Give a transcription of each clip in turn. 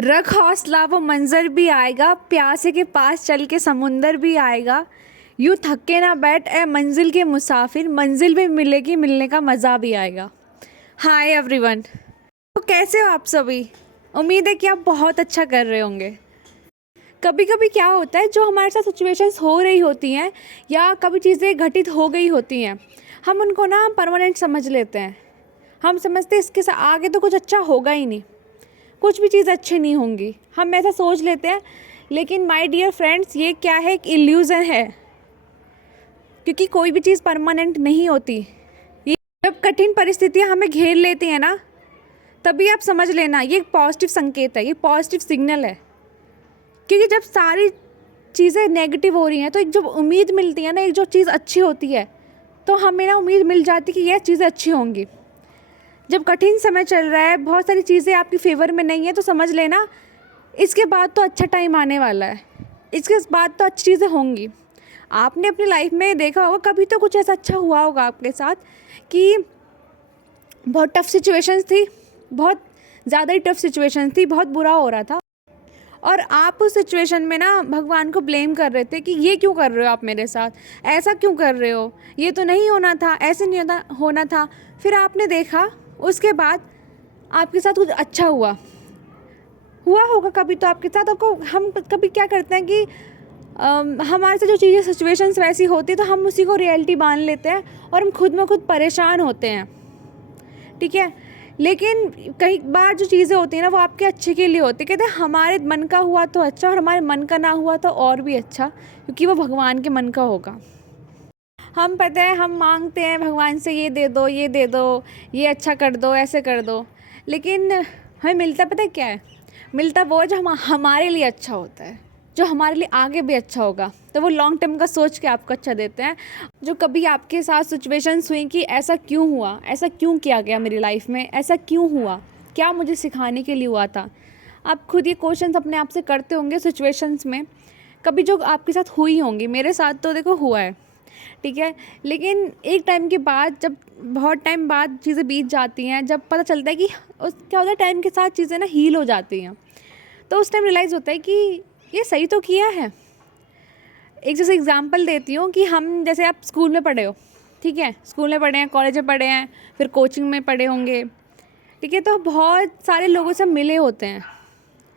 रख हौसला वो मंज़र भी आएगा, प्यासे के पास चल के समुंदर भी आएगा। यूँ थक के ना बैठ ए मंजिल के मुसाफिर, मंजिल भी मिलेगी, मिलने का मज़ा भी आएगा। हाय एवरीवन, तो कैसे हो आप सभी? उम्मीद है कि आप बहुत अच्छा कर रहे होंगे। कभी कभी क्या होता है, जो हमारे साथ सिचुएशंस हो रही होती हैं या कभी चीज़ें घटित हो गई होती हैं, हम उनको ना परमानेंट समझ लेते हैं। हम समझते हैं इसके आगे तो कुछ अच्छा होगा ही नहीं, कुछ भी चीज़ अच्छी नहीं होंगी, हम ऐसा सोच लेते हैं। लेकिन माय डियर फ्रेंड्स, ये क्या है? एक इल्यूज़न है, क्योंकि कोई भी चीज़ परमानेंट नहीं होती। ये जब कठिन परिस्थितियाँ हमें घेर लेती हैं ना, तभी आप समझ लेना ये एक पॉजिटिव संकेत है, ये पॉजिटिव सिग्नल है। क्योंकि जब सारी चीज़ें नेगेटिव हो रही हैं, तो एक जो उम्मीद मिलती है ना, एक जो चीज़ अच्छी होती है, तो हमें ना उम्मीद मिल जाती है कि यह चीज़ें अच्छी होंगी। जब कठिन समय चल रहा है, बहुत सारी चीज़ें आपकी फेवर में नहीं है, तो समझ लेना इसके बाद तो अच्छा टाइम आने वाला है, इसके बाद तो अच्छी चीज़ें होंगी। आपने अपनी लाइफ में देखा होगा, कभी तो कुछ ऐसा अच्छा हुआ होगा आपके साथ कि बहुत टफ़ सिचुएशंस थी, बहुत ज़्यादा ही टफ़ सिचुएशंस थी, बहुत बुरा हो रहा था, और आप उस सिचुएशन में ना भगवान को ब्लेम कर रहे थे कि ये क्यों कर रहे हो आप मेरे साथ, ऐसा क्यों कर रहे हो, ये तो नहीं होना था, ऐसे नहीं होना था। फिर आपने देखा उसके बाद आपके साथ कुछ अच्छा हुआ होगा कभी तो आपके साथ। आपको हम कभी क्या करते हैं कि हमारे से जो चीज़ें सिचुएशंस वैसी होती है, तो हम उसी को रियलिटी मान लेते हैं और हम खुद में खुद परेशान होते हैं, ठीक है। लेकिन कई बार जो चीज़ें होती हैं ना, वो आपके अच्छे के लिए होती है। कहते हैं हमारे मन का हुआ तो अच्छा, और हमारे मन का ना हुआ तो और भी अच्छा, क्योंकि वो भगवान के मन का होगा। हम पता है, हम मांगते हैं भगवान से ये दे दो, ये दे दो, ये अच्छा कर दो, ऐसे कर दो, लेकिन हमें मिलता पता है क्या है? मिलता वो जो हमारे लिए अच्छा होता है, जो हमारे लिए आगे भी अच्छा होगा। तो वो लॉन्ग टर्म का सोच के आपको अच्छा देते हैं। जो कभी आपके साथ सिचुएशंस हुई कि ऐसा क्यों हुआ, ऐसा क्यों किया गया मेरी लाइफ में, ऐसा क्यों हुआ, क्या मुझे सिखाने के लिए हुआ था? आप खुद ये क्वेश्चंस अपने आप से करते होंगे सिचुएशंस में, कभी जो आपके साथ हुई होंगी। मेरे साथ तो देखो हुआ है, ठीक है। लेकिन एक टाइम के बाद, जब बहुत टाइम बाद चीज़ें बीत जाती हैं, जब पता चलता है कि उस क्या होता है, टाइम के साथ चीज़ें ना हील हो जाती हैं, तो उस टाइम रियलाइज़ होता है कि ये सही तो किया है। एक जैसे एग्जांपल देती हूँ कि हम जैसे आप स्कूल में पढ़े हो, ठीक है, स्कूल में पढ़े हैं, कॉलेज में पढ़े हैं, फिर कोचिंग में पढ़े होंगे, ठीक है। तो बहुत सारे लोगों से मिले होते हैं।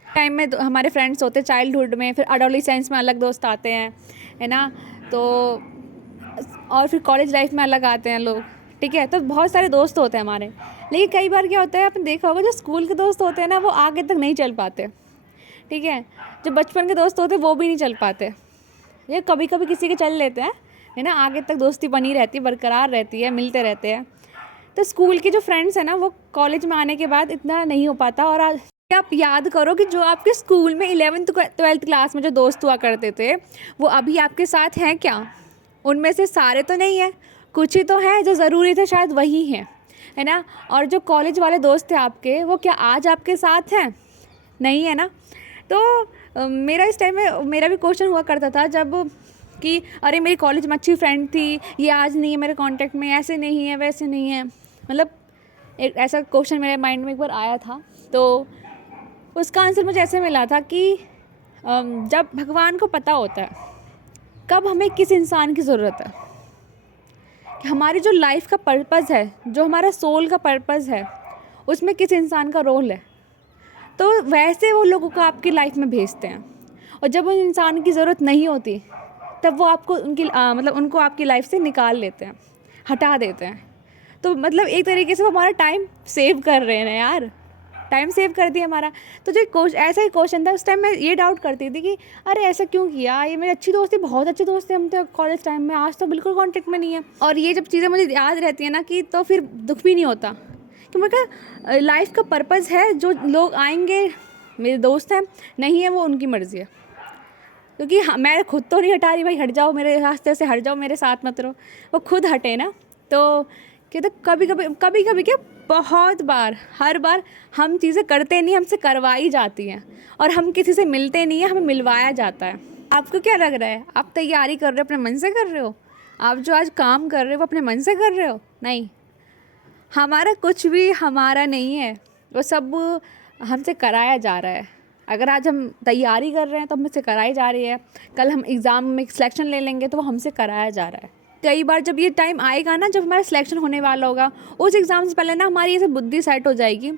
टाइम में हमारे फ्रेंड्स होते हैं चाइल्डहुड में, फिर एडोलेसेंस में अलग दोस्त आते हैं, है ना। तो और फिर कॉलेज लाइफ में अलग आते हैं लोग, ठीक है। तो बहुत सारे दोस्त होते हैं हमारे। लेकिन कई बार क्या होता है, आपने देखा होगा, जो स्कूल के दोस्त होते हैं ना, वो आगे तक नहीं चल पाते, ठीक है। जो बचपन के दोस्त होते हैं वो भी नहीं चल पाते। ये कभी कभी किसी के चल लेते हैं, है ना, आगे तक दोस्ती बनी रहती है, बरकरार रहती है, मिलते रहते हैं। तो स्कूल के जो फ्रेंड्स हैं ना, वो कॉलेज में आने के बाद इतना नहीं हो पाता। और आज आप याद करो कि जो आपके स्कूल में 11th 12th क्लास में जो दोस्त हुआ करते थे, वो अभी आपके साथ हैं क्या? उनमें से सारे तो नहीं है, कुछ ही तो हैं जो ज़रूरी थे, शायद वही हैं, है ना। और जो कॉलेज वाले दोस्त थे आपके, वो क्या आज आपके साथ हैं? नहीं है ना। तो मेरा इस टाइम में मेरा भी क्वेश्चन हुआ करता था जब कि अरे मेरी कॉलेज में अच्छी फ्रेंड थी, ये आज नहीं है मेरे कांटेक्ट में, ऐसे नहीं है, वैसे नहीं है। मतलब एक ऐसा क्वेश्चन मेरे माइंड में एक बार आया था। तो उसका आंसर मुझे ऐसे मिला था कि जब भगवान को पता होता है कब हमें किस इंसान की ज़रूरत है, कि हमारी जो लाइफ का पर्पज़ है, जो हमारा सोल का पर्पज़ है, उसमें किस इंसान का रोल है, तो वैसे वो लोगों को आपकी लाइफ में भेजते हैं। और जब उन इंसान की ज़रूरत नहीं होती, तब वो आपको उनकी मतलब उनको आपकी लाइफ से निकाल लेते हैं, हटा देते हैं। तो मतलब एक तरीके से वो हमारा टाइम सेव कर रहे हैं ना यार, टाइम सेव कर दिया हमारा। तो जो ऐसा ही क्वेश्चन था, उस टाइम मैं ये डाउट करती थी कि अरे ऐसा क्यों किया, ये मेरी अच्छी दोस्ती, बहुत अच्छे दोस्त थे हम तो कॉलेज टाइम में, आज तो बिल्कुल कांटेक्ट में नहीं है। और ये जब चीज़ें मुझे याद रहती है ना, कि तो फिर दुख भी नहीं होता, कि मैं क्या लाइफ का पर्पज़ है। जो लोग आएंगे मेरे दोस्त हैं, नहीं है, वो उनकी मर्ज़ी है। क्योंकि मैं खुद तो नहीं हटा रही, भाई हट जाओ मेरे रास्ते से, हट जाओ, मेरे साथ मत रहो, वो खुद हटे ना। तो कहते कभी कभी क्या, बहुत बार, हर बार हम चीज़ें करते नहीं, हमसे करवाई जाती हैं, और हम किसी से मिलते नहीं हैं, हमें मिलवाया जाता है। आपको क्या लग रहा है, आप तैयारी कर रहे हो अपने मन से कर रहे हो? आप जो आज काम कर रहे हो वो अपने मन से कर रहे हो? नहीं, हमारा कुछ भी हमारा नहीं है, वो सब हमसे कराया जा रहा है। अगर आज हम तैयारी कर रहे हैं तो हमसे कराई जा रही है, कल हम एग्ज़ाम में सिलेक्शन ले लेंगे तो वो हमसे कराया जा रहा है। कई बार जब ये टाइम आएगा ना, जब हमारा सिलेक्शन होने वाला होगा, उस एग्ज़ाम से पहले ना हमारी ऐसे बुद्धि सेट हो जाएगी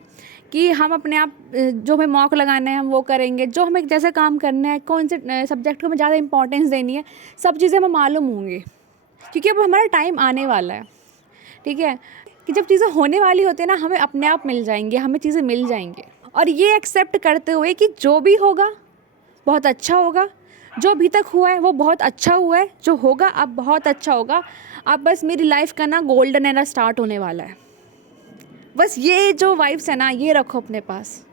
कि हम अपने आप जो हमें मॉक लगाना है हम वो करेंगे, जो हमें जैसे काम करना है, कौन से सब्जेक्ट को हमें ज़्यादा इंपॉर्टेंस देनी है, सब चीज़ें हमें मालूम होंगी, क्योंकि अब हमारा टाइम आने वाला है। ठीक है, कि जब चीज़ें होने वाली होती है ना, हमें अपने आप मिल जाएंगी, हमें चीज़ें मिल जाएंगी। और ये एक्सेप्ट करते हुए कि जो भी होगा बहुत अच्छा होगा, जो अभी तक हुआ है वो बहुत अच्छा हुआ है, जो होगा अब बहुत अच्छा होगा। अब बस मेरी लाइफ का ना गोल्डन एरा स्टार्ट होने वाला है। बस ये जो वाइब्स है ना, ये रखो अपने पास।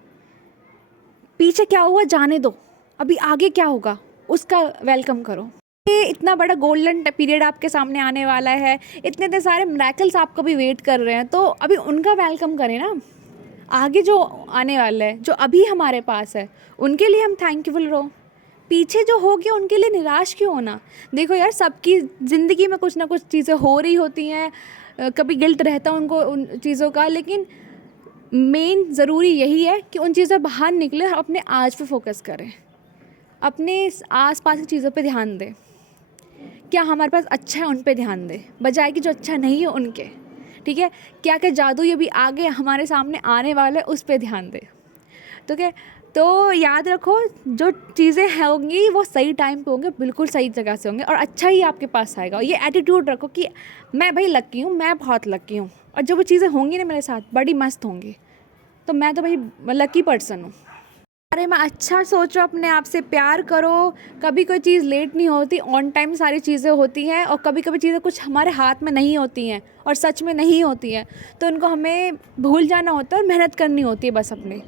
पीछे क्या हुआ जाने दो, अभी आगे क्या होगा उसका वेलकम करो। ये इतना बड़ा गोल्डन पीरियड आपके सामने आने वाला है, इतने इतने सारे मिरेकल्स आपको भी वेट कर रहे हैं, तो अभी उनका वेलकम करें ना। आगे जो आने वाला है, जो अभी हमारे पास है, उनके लिए हम थैंकफुल रहो। पीछे जो हो गया उनके लिए निराश क्यों होना। देखो यार, सबकी ज़िंदगी में कुछ ना कुछ चीज़ें हो रही होती हैं, कभी गिल्ट रहता है उनको उन चीज़ों का, लेकिन मेन ज़रूरी यही है कि उन चीज़ों से बाहर निकले और अपने आज पे फोकस करें, अपने आसपास की चीज़ों पे ध्यान दें। क्या हमारे पास अच्छा है उन पे ध्यान दें, बजाय कि जो अच्छा नहीं है उनके। ठीक है, क्या क्या जादू ये भी आगे हमारे सामने आने वाला है उस पे ध्यान दें। तो क्या, तो याद रखो, जो चीज़ें होंगी वो सही टाइम पे होंगे, बिल्कुल सही जगह से होंगे, और अच्छा ही आपके पास आएगा। और ये एटीट्यूड रखो कि मैं भाई लकी हूँ, मैं बहुत लकी हूँ, और जो वो चीज़ें होंगी ना मेरे साथ बड़ी मस्त होंगी, तो मैं तो भाई लकी पर्सन हूँ। बारे में अच्छा सोचो, अपने आप से प्यार करो। कभी कोई चीज़ लेट नहीं होती, ऑन टाइम सारी चीज़ें होती हैं, और कभी कभी चीज़ें कुछ हमारे हाथ में नहीं होती हैं और सच में नहीं होती हैं, तो उनको हमें भूल जाना होता है और मेहनत करनी होती है बस अपने।